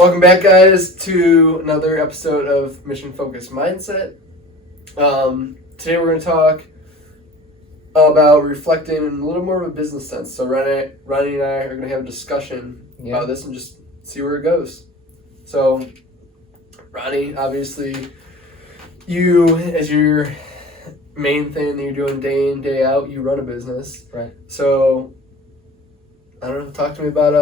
Welcome back, guys, to another episode of Mission Focused Mindset. Today we're going to talk about reflecting in a little more of a business sense. So Ronnie and I are going to have a discussion about this and just see where it goes. So, Ronnie, obviously, you, as your main thing that you're doing day in, day out, you run a business. Right. So, I don't know, talk to me about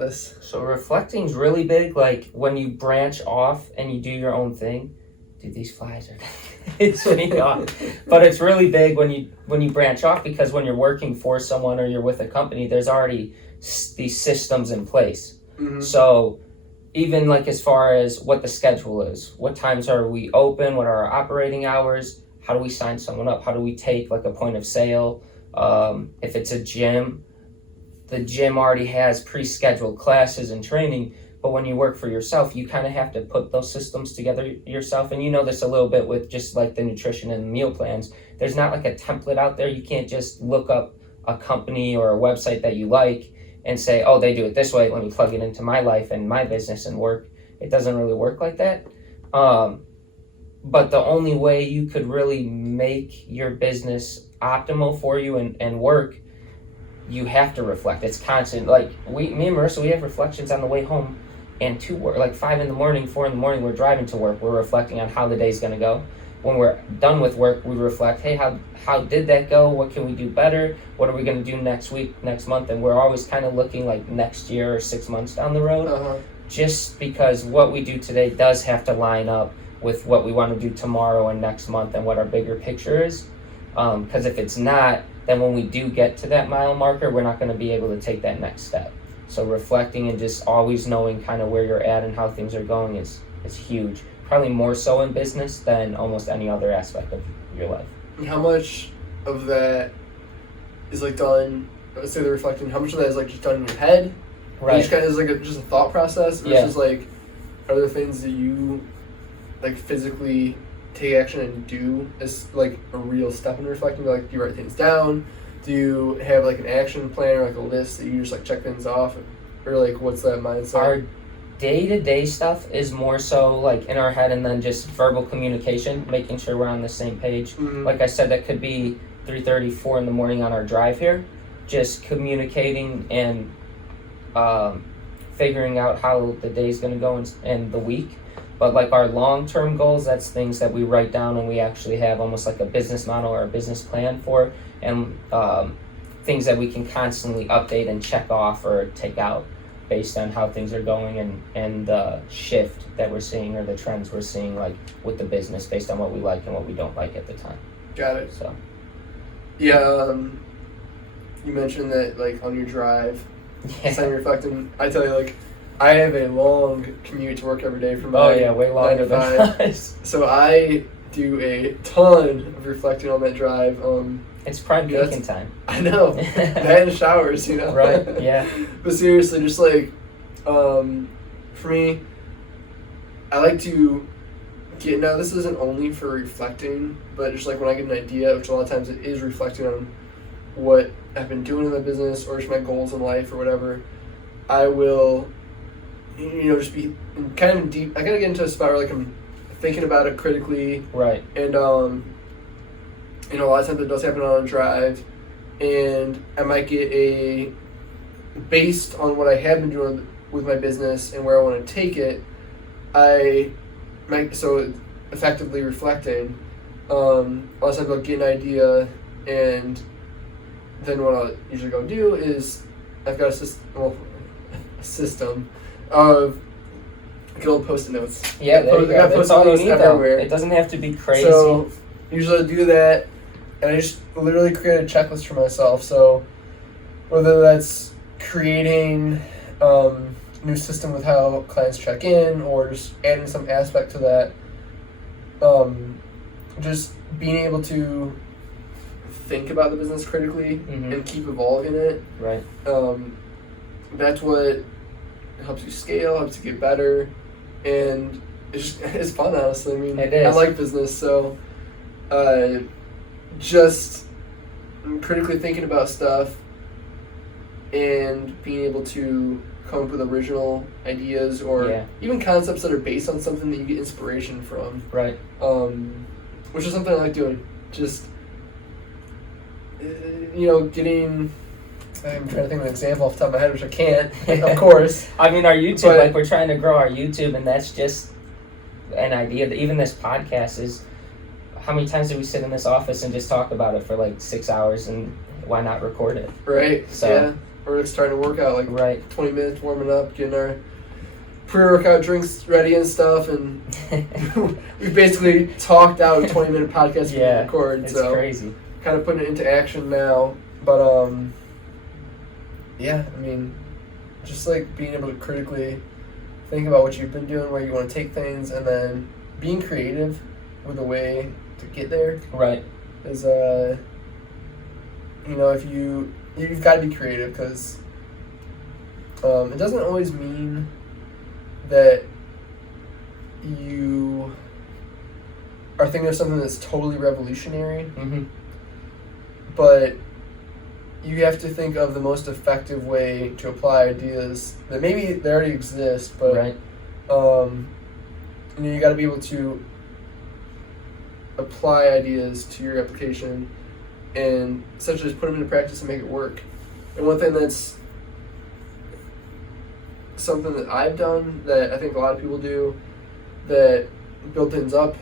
this. So reflecting is really big. Like when you branch off and you do your own thing. Dude, these flies are it's me off. But it's really big when you branch off, because when you're working for someone or you're with a company, there's already these systems in place. Mm-hmm. So even like as far as what the schedule is, what times are we open, what are our operating hours, how do we sign someone up, how do we take like a point of sale, if it's a gym, the gym already has pre-scheduled classes and training. But when you work for yourself, you kind of have to put those systems together yourself. And you know this a little bit with just like the nutrition and meal plans. There's not like a template out there. You can't just look up a company or a website that you like and say, oh, they do it this way, let me plug it into my life and my business and work. It doesn't really work like that. But the only way you could really make your business optimal for you and work, you have to reflect. It's constant. Like me and Marissa, we have reflections on the way home and to work. Like 5 in the morning, 4 in the morning, we're driving to work. We're reflecting on how the day's going to go. When we're done with work, we reflect, hey, how did that go? What can we do better? What are we going to do next week, next month? And we're always kind of looking like next year or 6 months down the road, just because what we do today does have to line up with what we want to do tomorrow and next month and what our bigger picture is. Because if it's not, then when we do get to that mile marker, we're not going to be able to take that next step. So reflecting and just always knowing kind of where you're at and how things are going is huge. Probably more so in business than almost any other aspect of your life. And how much of that is like done, let's say the reflecting, how much of that is like just done in your head? Right. Each kind of is like just a thought process versus like, are there things that you like physically take action and do as like a real step in reflecting? Like, do you write things down? Do you have like an action plan or like a list that you just like check things off? Or like, what's that mindset? Our day-to-day stuff is more so like in our head, and then just verbal communication, making sure we're on the same page. Mm-hmm. Like I said, that could be 3:30, 4 in the morning on our drive here, just communicating and figuring out how the day's going to go and the week. But like our long-term goals, that's things that we write down and we actually have almost like a business model or a business plan for, and things that we can constantly update and check off or take out based on how things are going and the shift that we're seeing or the trends we're seeing, like with the business, based on what we like and what we don't like at the time. Got it. So yeah, you mentioned that like on your drive, time reflecting. I tell you, like, I have a long commute to work every day from my way longer than us. So I do a ton of reflecting on that drive. It's prime peaking time. I know. That and showers, you know. Right. Yeah. But seriously, just like for me, I like to get, now this isn't only for reflecting, but just like when I get an idea, which a lot of times it is reflecting on what I've been doing in the business or just my goals in life or whatever, I will, just be kind of deep. I gotta get into a spot where like I'm thinking about it critically. Right. And a lot of times it does happen on a drive, and I might get based on what I have been doing with my business and where I want to take it, so effectively reflecting, a lot of times I'll get an idea, and then what I'll usually go do is I've got a system of good old Post-it notes. Yeah, there you go. That's all you need, everywhere. Though. It doesn't have to be crazy. So usually I do that, and I just literally create a checklist for myself. So whether that's creating a new system with how clients check in, or just adding some aspect to that, just being able to think about the business critically and keep evolving it. Right. That's what helps you scale, helps you get better, and it's fun, honestly. I mean, it is. I like business, so just critically thinking about stuff and being able to come up with original ideas or even concepts that are based on something that you get inspiration from. Right. Which is something I like doing. Just, getting... I'm trying to think of an example off the top of my head, which I can't, of course. I mean, our YouTube, we're trying to grow our YouTube, and that's just an idea. That even this podcast is, how many times do we sit in this office and just talk about it for 6 hours, and why not record it? Right, so, yeah. We're starting to work out, 20 minutes warming up, getting our pre-workout drinks ready and stuff, and we basically talked out a 20-minute podcast we record. It's so crazy. Kind of putting it into action now, but just being able to critically think about what you've been doing, where you want to take things, and then being creative with a way to get there. Right. Is if you've got to be creative, because it doesn't always mean that you are thinking of something that's totally revolutionary, but you have to think of the most effective way to apply ideas that maybe they already exist, but you got to be able to apply ideas to your application and essentially just put them into practice and make it work. And one thing that's something that I've done that I think a lot of people do that build things up,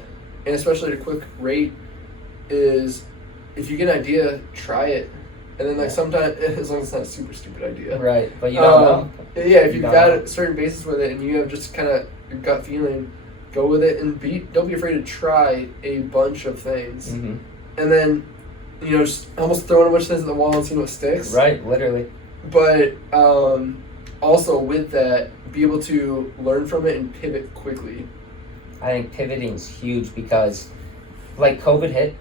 and especially at a quick rate, is if you get an idea, try it. And then sometimes, as long as it's not a super stupid idea. Right, but you don't know. Yeah, if you've got a certain basis with it and you have just kind of your gut feeling, go with it and don't be afraid to try a bunch of things. And then, just almost throwing a bunch of things at the wall and seeing what sticks. Right, literally. But also with that, be able to learn from it and pivot quickly. I think pivoting is huge because, COVID hit,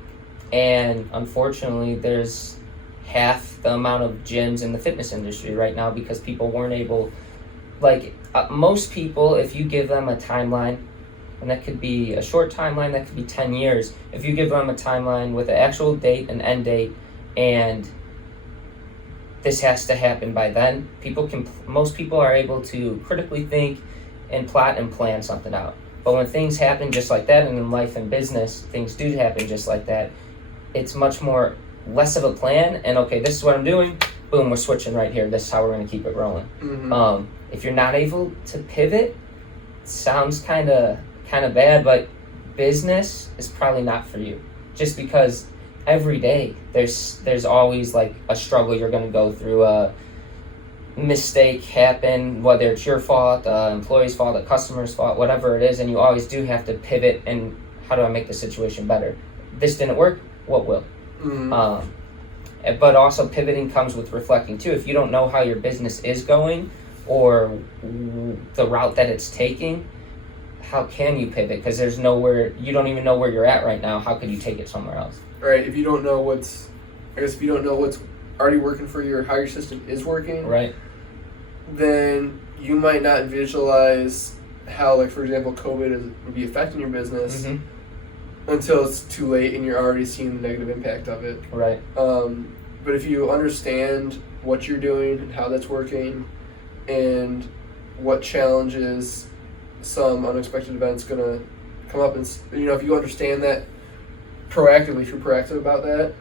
and unfortunately, there's half the amount of gyms in the fitness industry right now because people weren't able, most people, if you give them a timeline, and that could be a short timeline, that could be 10 years, if you give them a timeline with an actual date, an end date, and this has to happen by then, most people are able to critically think and plot and plan something out. But when things happen just like that, and in life and business, things do happen just like that, it's much more less of a plan, and okay, this is what I'm doing, boom, we're switching right here, this is how we're going to keep it rolling. If you're not able to pivot, it sounds kind of bad, but business is probably not for you, just because every day there's always a struggle you're going to go through, a mistake happen, whether it's your fault, employee's fault, a customer's fault, whatever it is, and you always do have to pivot and how do I make the situation better? This didn't work, what will? But also pivoting comes with reflecting too. If you don't know how your business is going or the route that it's taking, how can you pivot? Because you don't even know where you're at right now. How could you take it somewhere else? Right. If you don't know what's already working for you or how your system is working, right, then you might not visualize how, for example, COVID would be affecting your business. Until it's too late and you're already seeing the negative impact of it. Right. But if you understand what you're doing and how that's working and what challenges some unexpected event's going to come up, and if you understand that proactively, if you're proactive about that,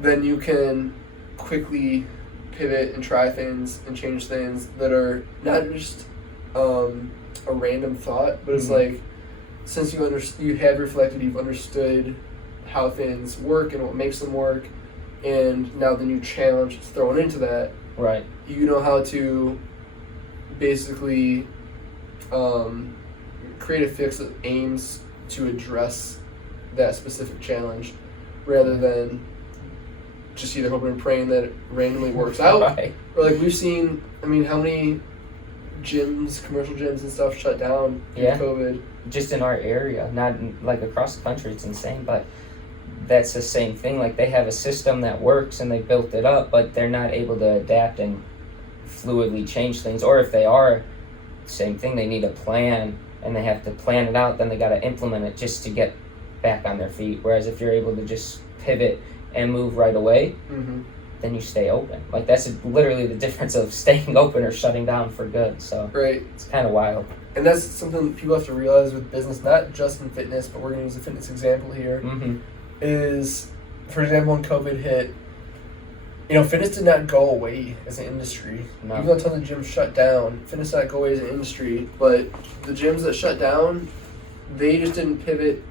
then you can quickly pivot and try things and change things that are not just a random thought, but it's since you have reflected, you've understood how things work and what makes them work, and now the new challenge is thrown into that. Right. You know how to basically create a fix that aims to address that specific challenge, rather than just either hoping and praying that it randomly works out. Right. Or we've seen, how many gyms, commercial gyms and stuff shut down due to COVID. Just in our area, not across the country, it's insane, but that's the same thing. They have a system that works and they built it up, but they're not able to adapt and fluidly change things. Or if they are, same thing, they need a plan and they have to plan it out, then they got to implement it just to get back on their feet. Whereas if you're able to just pivot and move right away, then you stay open. Like, that's literally the difference of staying open or shutting down for good. So Right. it's kind of wild. And that's something people have to realize with business, not just in fitness, but we're going to use a fitness example here, Mm-hmm. is, for example, when COVID hit, fitness did not go away as an industry. No. Even though tons of gyms shut down, fitness did not go away as an industry. But the gyms that shut down, they just didn't pivot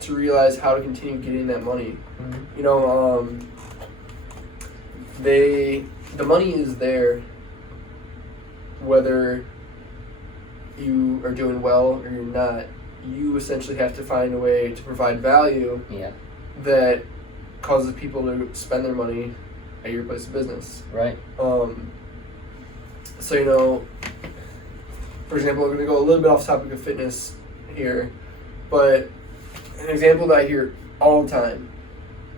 to realize how to continue getting that money. Mm-hmm. The money is there, whether you are doing well or you're not. You essentially have to find a way to provide value Yeah. that causes people to spend their money at your place of business. Right. So, for example, we're going to go a little bit off topic of fitness here, but an example that I hear all the time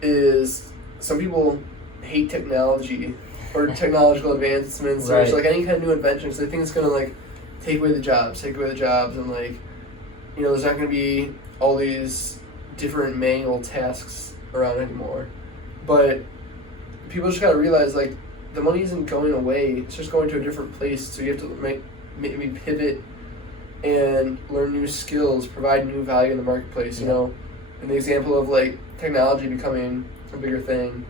is some people hate technology or technological advancements or just, Right. like, any kind of new invention because they think it's going to, like, take away the jobs, and, like, there's not going to be all these different manual tasks around anymore. But people just got to realize, like, the money isn't going away. It's just going to a different place. So you have to maybe pivot and learn new skills, provide new value in the marketplace, Yeah. And the example of, like, technology becoming a bigger thing.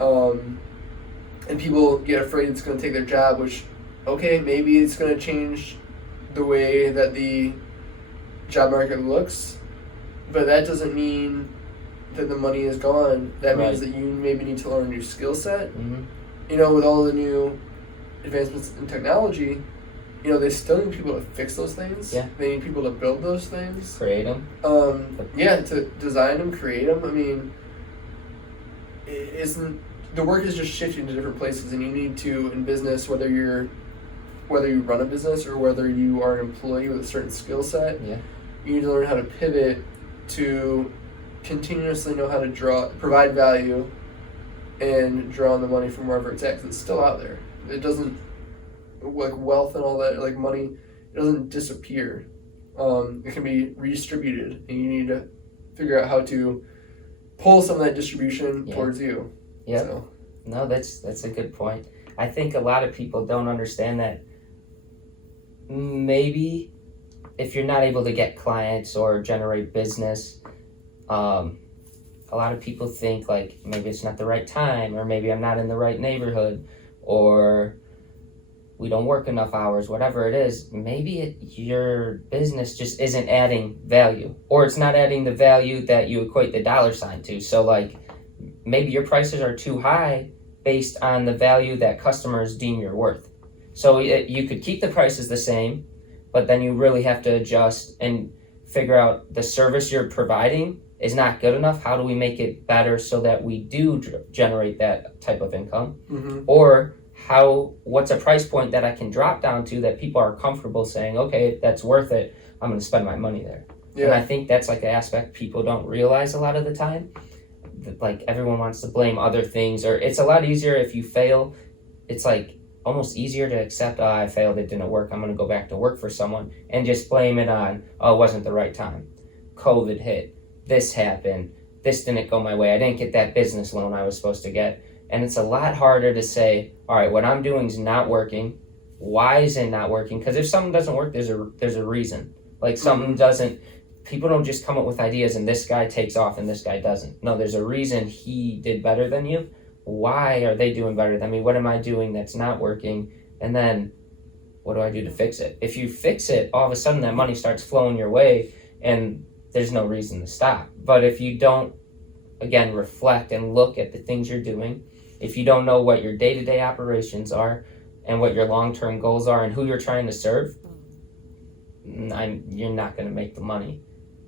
And people get afraid it's going to take their job, which, okay, maybe it's going to change the way that the job market looks, but that doesn't mean that the money is gone. That means Right. that you maybe need to learn a new skill set. Mm-hmm. With all the new advancements in technology, they still need people to fix those things. Yeah. They need people to build those things. Create them. To design them, create them. I mean, the work is just shifting to different places, and you need to, in business, whether you run a business or whether you are an employee with a certain skill set, Yeah. you need to learn how to pivot to continuously know how to provide value, and draw on the money from wherever it's at, 'cause it's still out there. It doesn't, like wealth and all that, like money, it doesn't disappear. It can be redistributed, and you need to figure out how to pull some of that distribution towards you. Yeah. So. No, that's a good point. I think a lot of people don't understand that maybe if you're not able to get clients or generate business, a lot of people think like maybe it's not the right time, or maybe I'm not in the right neighborhood, or we don't work enough hours, whatever it is. Maybe your business just isn't adding value, or it's not adding the value that you equate the dollar sign to. So like maybe your prices are too high based on the value that customers deem you're worth. So you could keep the prices the same, but then you really have to adjust and figure out the service you're providing is not good enough. How do we make it better so that we do generate that type of income? Mm-hmm. Or what's a price point that I can drop down to that people are comfortable saying, okay, that's worth it, I'm going to spend my money there. Yeah. And I think that's like an aspect people don't realize a lot of the time. Like everyone wants to blame other things, or it's a lot easier if you fail. It's like almost easier to accept, I failed, it didn't work, I'm going to go back to work for someone, and just blame it on, it wasn't the right time. COVID hit, this happened, this didn't go my way, I didn't get that business loan I was supposed to get. And it's a lot harder to say, all right, what I'm doing is not working. Why is it not working? Because if something doesn't work, there's a reason. Like something doesn't, people don't just come up with ideas and this guy takes off and this guy doesn't. No, there's a reason he did better than you. Why are they doing better than me? What am I doing that's not working? And then what do I do to fix it? If you fix it, all of a sudden that money starts flowing your way and there's no reason to stop. But if you don't, again, reflect and look at the things you're doing, if you don't know what your day-to-day operations are and what your long-term goals are and who you're trying to serve, you're not going to make the money.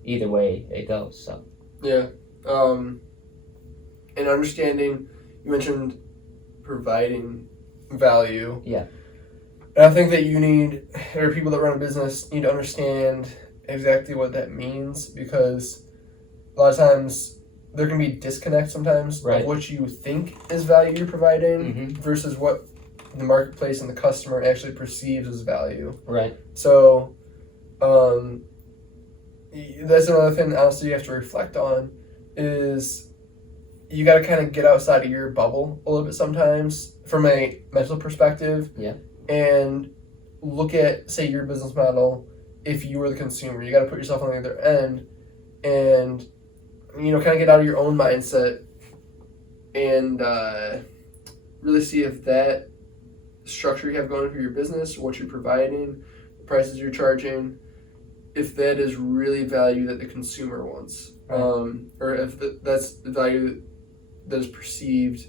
Either way it goes. So yeah, and understanding, you mentioned providing value. Yeah. And I think that or people that run a business need to understand exactly what that means, because a lot of times there can be disconnect sometimes Right. of what you think is value you're providing versus what the marketplace and the customer actually perceives as value. Right. So that's another thing, honestly, you have to reflect on is you got to kind of get outside of your bubble a little bit sometimes from a mental perspective. Yeah. And look at, say, your business model. If you were the consumer, you got to put yourself on the other end and, kind of get out of your own mindset and really see if that structure you have going for your business, what you're providing, the prices you're charging, if that is really value that the consumer wants. Right. Or if that's the value that is perceived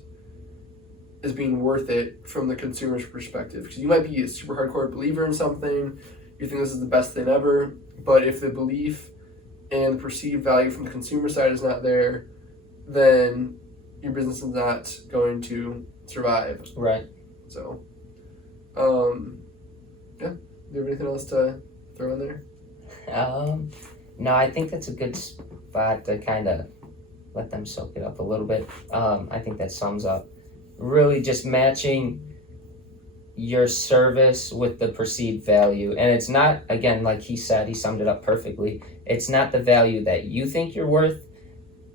as being worth it from the consumer's perspective. Because you might be a super hardcore believer in something, you think this is the best thing ever, but if the belief and the perceived value from the consumer side is not there, then your business is not going to survive. Right. So, yeah. Do you have anything else to throw in there? No, I think that's a good spot to kind of let them soak it up a little bit. I think that sums up really just matching your service with the perceived value. And it's not, again, like he said, he summed it up perfectly. It's not the value that you think you're worth.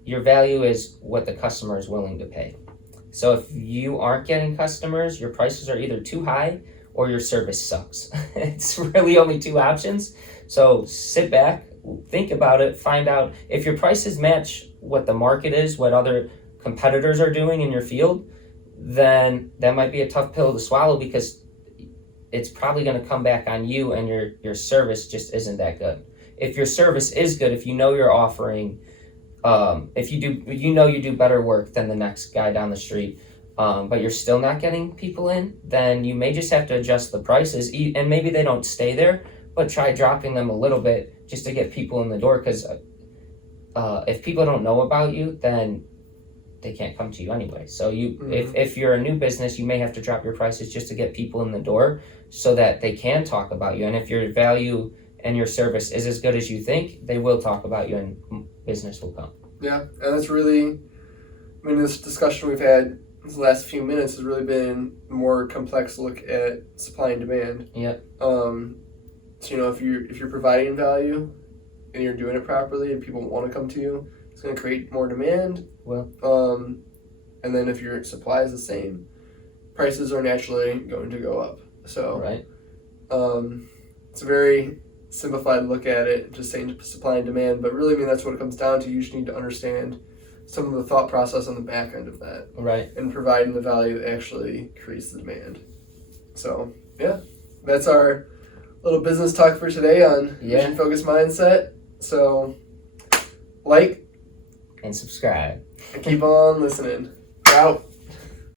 Your value is what the customer is willing to pay. So if you aren't getting customers, your prices are either too high or your service sucks. It's really only two options. So sit back, think about it, find out if your prices match what the market is, what other competitors are doing in your field, then that might be a tough pill to swallow because it's probably going to come back on you and your service just isn't that good. If your service is good, if you know you're offering, if you do better work than the next guy down the street, but you're still not getting people in, then you may just have to adjust the prices, and maybe they don't stay there, but try dropping them a little bit just to get people in the door, because if people don't know about you, then they can't come to you anyway. So if you're a new business, you may have to drop your prices just to get people in the door so that they can talk about you. And if your value and your service is as good as you think, they will talk about you and business will come. Yeah, and that's really, this discussion we've had these last few minutes has really been a more complex look at supply and demand. Yep. So, if you're providing value and you're doing it properly and people want to come to you, it's going to create more demand. Well. And then if your supply is the same, prices are naturally going to go up. So, right. It's a very simplified look at it, just saying supply and demand, but really, that's what it comes down to. You just need to understand some of the thought process on the back end of that. Right. And providing the value that actually creates the demand. So, yeah, that's our little business talk for today on Mission Focused Mindset. So, like and subscribe. And keep on listening. We're out.